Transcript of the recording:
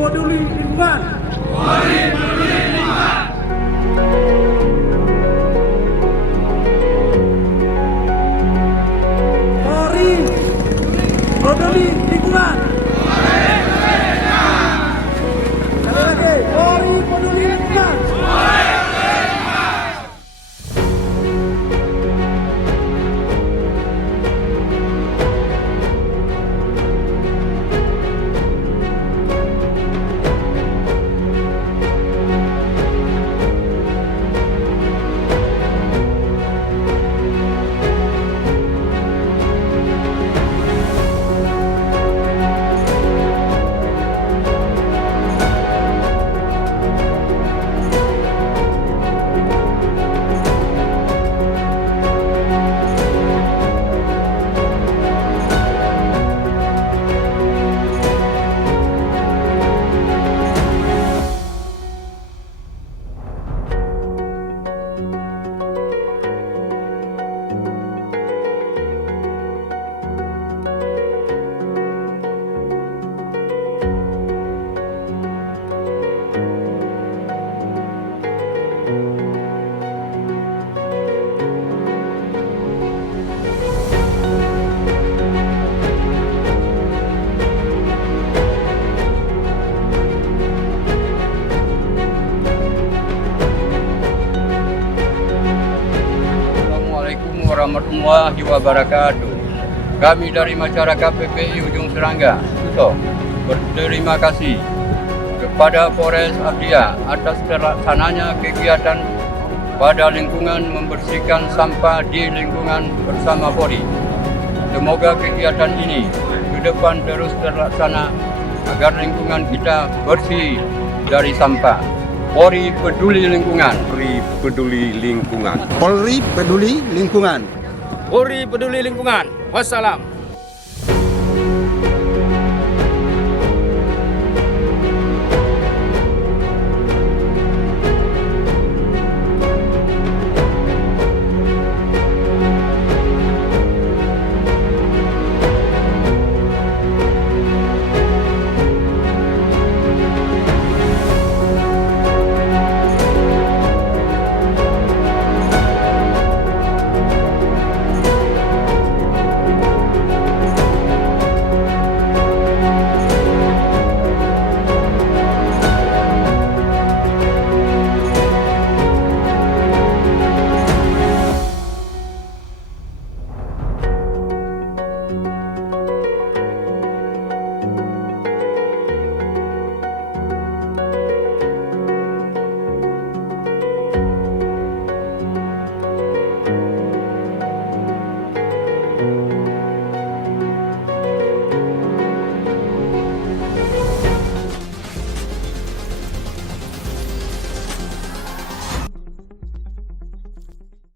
peduli lingkungan. Polri peduli lingkungan. Polri peduli lingkungan. Sekali lagi, Polri peduli lingkungan. Assalamualaikum warahmatullahi wabarakatuh. Kami dari masyarakat PPI Ujung Serangga, Suso, berterima kasih kepada Polres Abdia atas terlaksananya kegiatan pada lingkungan membersihkan sampah di lingkungan bersama Polri. Semoga kegiatan ini ke depan terus terlaksana agar lingkungan kita bersih dari sampah. Polri peduli lingkungan. Polri peduli lingkungan. Polri peduli lingkungan. Polri peduli lingkungan. Wassalam.